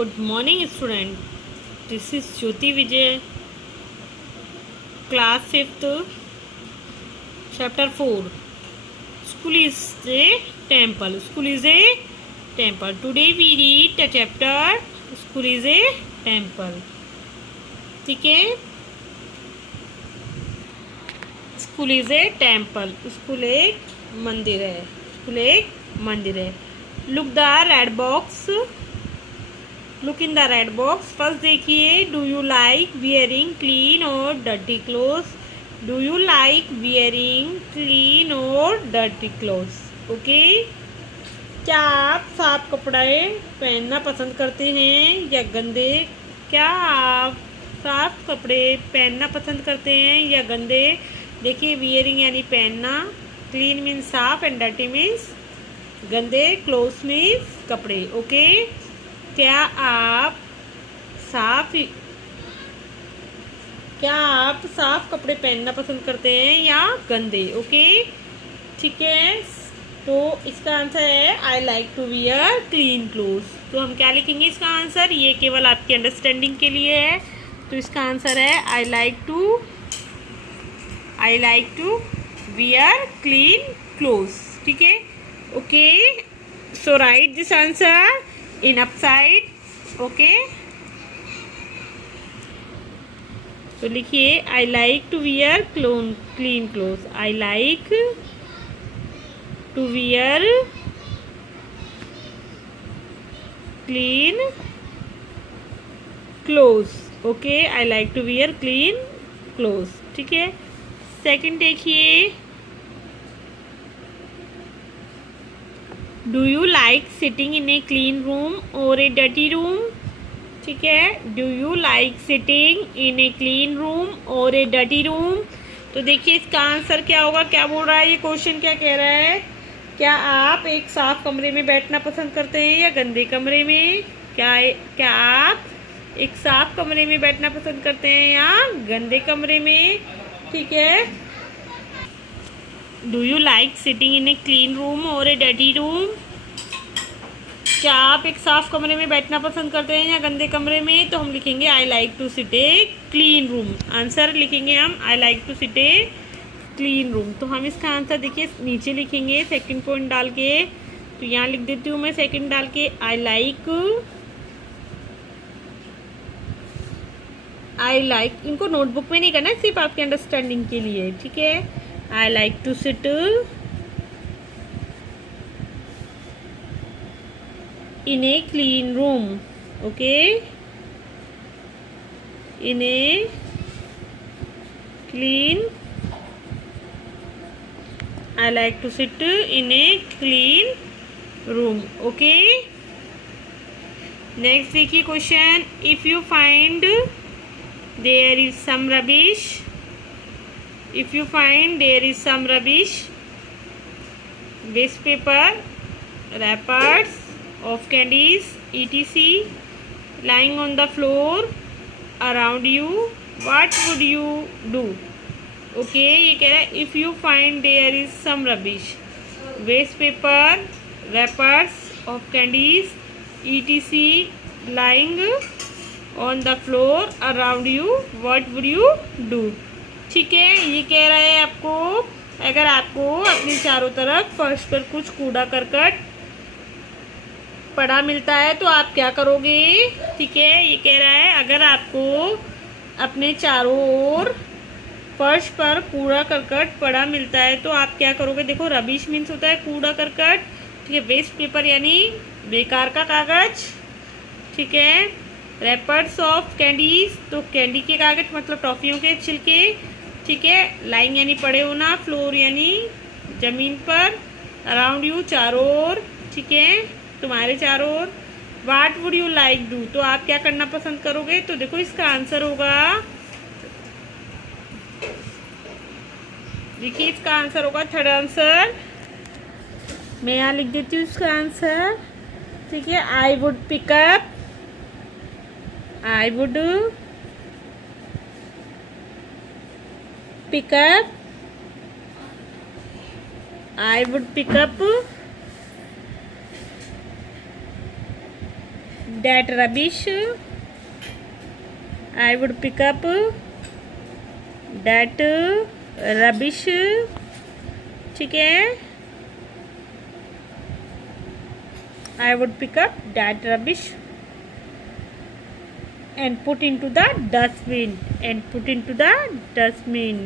Good morning, student. This is Jyoti Vijay, class 5th, chapter 4. School is a temple. School is a temple. Today we read the chapter School is a temple. ठीक है. School is a temple. School एक मंदिर है. School एक मंदिर है. Look the red box. Look in the red box. First देखिए, do you like wearing clean और dirty cloth. Do you like wearing clean और डर्टी क्लोथ. ओके, क्या आप साफ कपड़े पहनना पसंद करते हैं या गंदे. क्या आप साफ कपड़े पहनना पसंद करते हैं या गंदे. देखिए, वियरिंग यानी पहनना, क्लीन मीन्स साफ एंड डर्टी मीन्स गंदे, क्लोथ मीन्स कपड़े. ओके, क्या आप साफ कपड़े पहनना पसंद करते हैं या गंदे. ओके, ठीक है. तो इसका आंसर है I like to wear clean clothes. तो हम क्या लिखेंगे इसका आंसर, ये केवल आपकी अंडरस्टैंडिंग के लिए है. तो इसका आंसर है I like to wear clean clothes. ठीक है. Okay, so write this answer in upside. okay, तो लिखिए I like to wear clean cloth. I like to wear clean cloth. Okay, I like to wear clean cloth. ठीक है. Second देखिए, do you like sitting in a clean room और a dirty room. ठीक है, do you like sitting in a clean room और a dirty room. तो देखिए इसका आंसर क्या होगा. क्या बोल रहा है ये क्वेश्चन, क्या कह रहा है. क्या आप एक साफ कमरे में बैठना पसंद करते हैं या गंदे कमरे में. क्या आप एक साफ कमरे में बैठना पसंद करते हैं या गंदे कमरे में. ठीक है. Do you like sitting in a clean room और ए डर्टी रूम. क्या आप एक साफ कमरे में बैठना पसंद करते हैं या गंदे कमरे में. तो हम लिखेंगे I like to sit a clean room. Answer लिखेंगे हम I like to sit a clean room. तो हम इसका आंसर देखिए नीचे लिखेंगे सेकंड पॉइंट डाल के. तो यहाँ लिख देती हूँ मैं सेकंड डाल के, आई लाइक. इनको नोटबुक में नहीं करना, सिर्फ आपके अंडरस्टैंडिंग के लिए. ठीक है. I like to sit in a clean room. Okay, in a clean. I like to sit in a clean room. Okay. Next देखिए question, if you find there is some rubbish. If you find there is some rubbish, waste paper, wrappers of candies, etc. lying on the floor around you, what would you do. Okay, ये कह रहा है if you find there is some rubbish, waste paper, wrappers of candies, etc. lying on the floor around you, what would you do. ठीक है. ये कह रहा है आपको, अगर आपको अपने चारों तरफ फर्श पर कुछ कूड़ा करकट पड़ा मिलता है तो आप क्या करोगे. ठीक है. ये कह रहा है अगर आपको अपने चारों ओर फर्श पर कूड़ा करकट पड़ा मिलता है तो आप क्या करोगे. देखो, रबिश मीन्स होता है कूड़ा करकट. ठीक है. वेस्ट पेपर यानी बेकार का कागज. ठीक है. रैपर्स ऑफ कैंडीज, तो कैंडी के कागज मतलब टॉफियों के छिलके. ठीक है. लाइंग यानी पड़े होना, फ्लोर यानी जमीन पर, अराउंड यू चारों ओर. ठीक है, तुम्हारे चारों ओर. What would you like do, तो आप क्या करना पसंद करोगे. तो देखो इसका आंसर होगा, देखिए इसका आंसर होगा थर्ड आंसर. मैं यहाँ लिख देती हूँ इसका आंसर. ठीक है. I would pick up that rubbish. I would pick up that rubbish. ठीक है, I would pick up that rubbish and put into the dustbin. And put into the dustbin.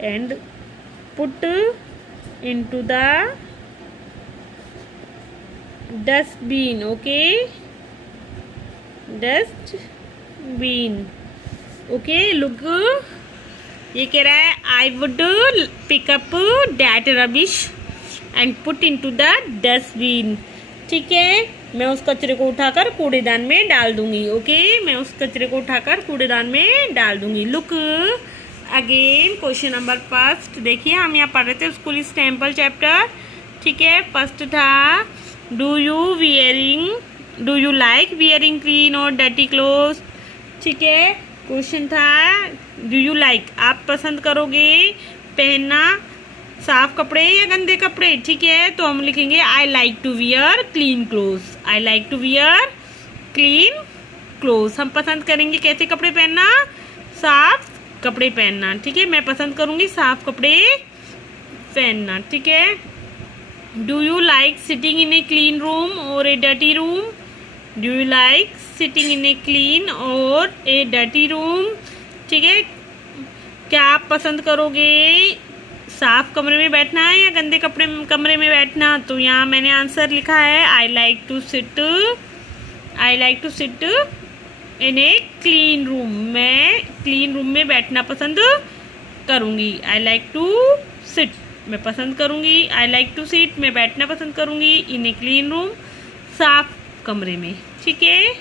And put into the dustbin. Okay, dustbin. Okay, look, ये कह रहा है I would pick up that rubbish and put into the dustbin. ठीक है, मैं उस कचरे को उठाकर कूड़ेदान में डाल दूंगी. ओके, मैं उस कचरे को उठाकर कूड़ेदान में डाल दूंगी. Look again question number first. देखिए, हम यहाँ पढ़ रहे थे स्कूल टेम्पल चैप्टर. ठीक है, फर्स्ट था do you like wearing clean और डर्टी क्लोथ. ठीक है, क्वेश्चन था डू यू लाइक, आप पसंद करोगे पहनना साफ कपड़े या गंदे कपड़े. ठीक है, तो हम लिखेंगे I like to wear clean clothes. I like to wear clean clothes. हम पसंद करेंगे कैसे कपड़े पहनना, साफ कपड़े पहनना. ठीक है, मैं पसंद करूंगी साफ कपड़े पहनना. ठीक है, do you like sitting in a clean room और a dirty room. Do you like sitting in a clean और ए डर्टी रूम. ठीक है, क्या आप पसंद करोगे साफ कमरे में बैठना है या गंदे कमरे में बैठना. तो यहाँ मैंने आंसर लिखा है I like to sit in a clean room. मैं क्लीन रूम में बैठना पसंद करूँगी. आई लाइक टू सिट, मैं पसंद करूँगी. आई लाइक टू सिट, मैं बैठना पसंद करूँगी. इन ए क्लीन रूम, साफ कमरे में. ठीक है,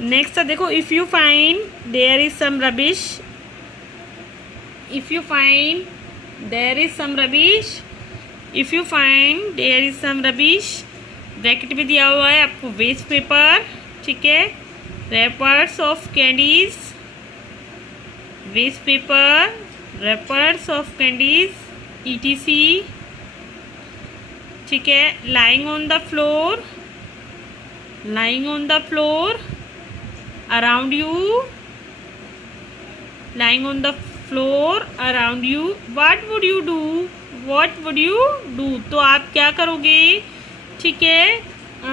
नेक्स्ट देखो, if you find there is some rubbish. If you find there is some rubbish. If you find there is some rubbish, bracket में दिया हुआ है आपको वेस्ट पेपर. ठीक है, wrappers of candies, waste paper, wrappers of candies ETC. ठीक है, lying on the floor around you, lying on the floor around you. what would you do. तो आप क्या करोगे. ठीक है,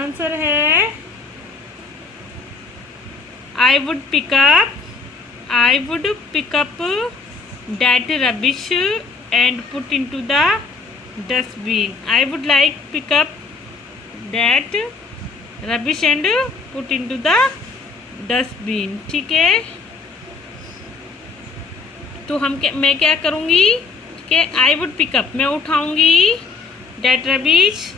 आंसर है I would pick up that rubbish and put into the dustbin. I would like pick up that rubbish and put into the dustbin. ठीक है, तो मैं क्या करूँगी. ठीक है, I would pick up, मैं उठाऊँगी that rubbish,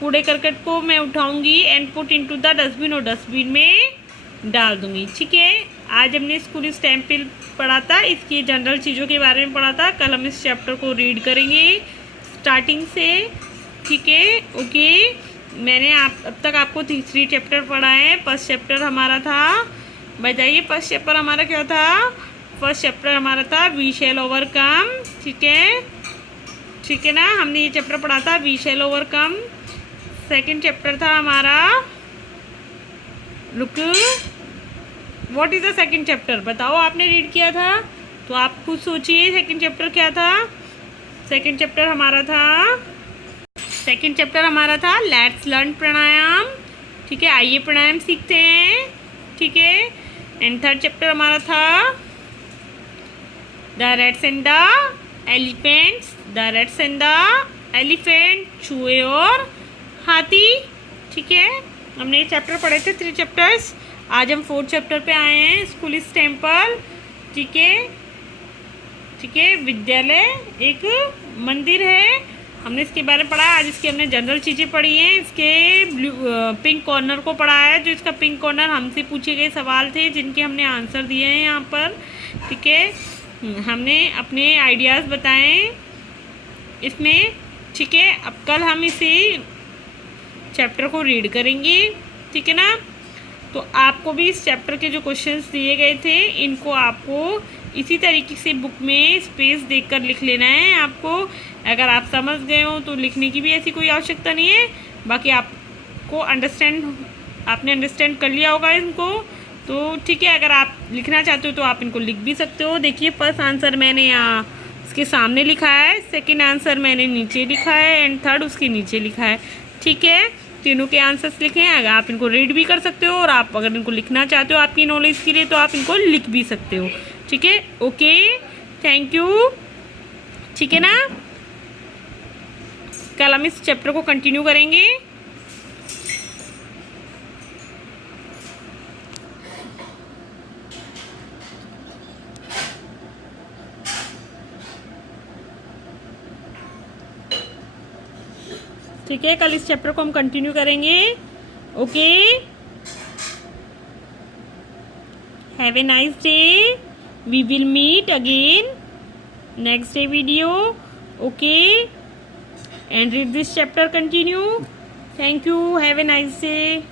कूड़े करकट को मैं उठाऊँगी and put into the dustbin, और डस्टबिन में डाल दूँगी. ठीक है, आज हमने स्कूल स्टैम्पल पढ़ा था, इसकी जनरल चीज़ों के बारे में पढ़ा था. कल हम इस चैप्टर को रीड करेंगे स्टार्टिंग से. ठीक है, ओके. मैंने अब तक आपको 3 चैप्टर पढ़ा है. फर्स्ट चैप्टर हमारा था, बताइए फर्स्ट चैप्टर हमारा क्या था. फर्स्ट चैप्टर हमारा था वी शैल ओवरकम. ठीक है ना, हमने ये चैप्टर पढ़ा था we shall overcome. Second chapter था हमारा, look what is the second chapter. बताओ, आपने रीड किया था तो आप खुद सोचिए सेकंड चैप्टर क्या था. सेकंड चैप्टर हमारा था लेट्स लर्न प्राणायाम. ठीक है, आइए प्राणायाम सीखते हैं. ठीक है, एंड थर्ड चैप्टर हमारा था the rats and the elephant, चूहे और हाथी. ठीक है, हमने ये चैप्टर पढ़े थे 3 चैप्टर्स. आज हम 4th चैप्टर पे आए हैं, स्कूल इज टेम्पल. ठीक है, विद्यालय एक मंदिर है. हमने इसके बारे में पढ़ा. आज इसकी हमने जनरल चीज़ें पढ़ी हैं. इसके पिंक कॉर्नर को पढ़ा है. जो इसका पिंक कॉर्नर हमसे पूछे गए सवाल थे जिनके हमने आंसर दिए हैं यहाँ पर. ठीक है, हमने अपने आइडियाज़ बताए इसमें. ठीक है, अब कल हम इसी चैप्टर को रीड करेंगे. ठीक है ना, तो आपको भी इस चैप्टर के जो क्वेश्चंस दिए गए थे इनको आपको इसी तरीके से बुक में स्पेस देकर लिख लेना है आपको। अगर आप समझ गए हो तो लिखने की भी ऐसी कोई आवश्यकता नहीं है। बाकी आपको आपने अंडरस्टैंड कर लिया होगा इनको, तो ठीक है। अगर आप लिखना चाहते हो तो आप इनको लिख भी सकते हो। देखिए फर्स्ट आंसर मैंने यहाँ इसके सामने लिखा है, सेकंड आंसर मैंने नीचे लिखा है एंड थर्ड उसके नीचे लिखा है। ठीक है, तीनों के आंसर्स लिखे हैं। अगर आप इनको रीड भी कर सकते हो और आप अगर इनको लिखना चाहते हो आपकी नॉलेज के लिए तो आप इनको लिख भी सकते हो। ठीक है, ओके, थैंक यू। ठीक है ना, कल हम इस चैप्टर को कंटिन्यू करेंगे। ठीक है, कल इस चैप्टर को हम कंटिन्यू करेंगे। Okay, have a nice day, we will meet again next day video. Okay, and read this chapter continue. Thank you, have a nice day.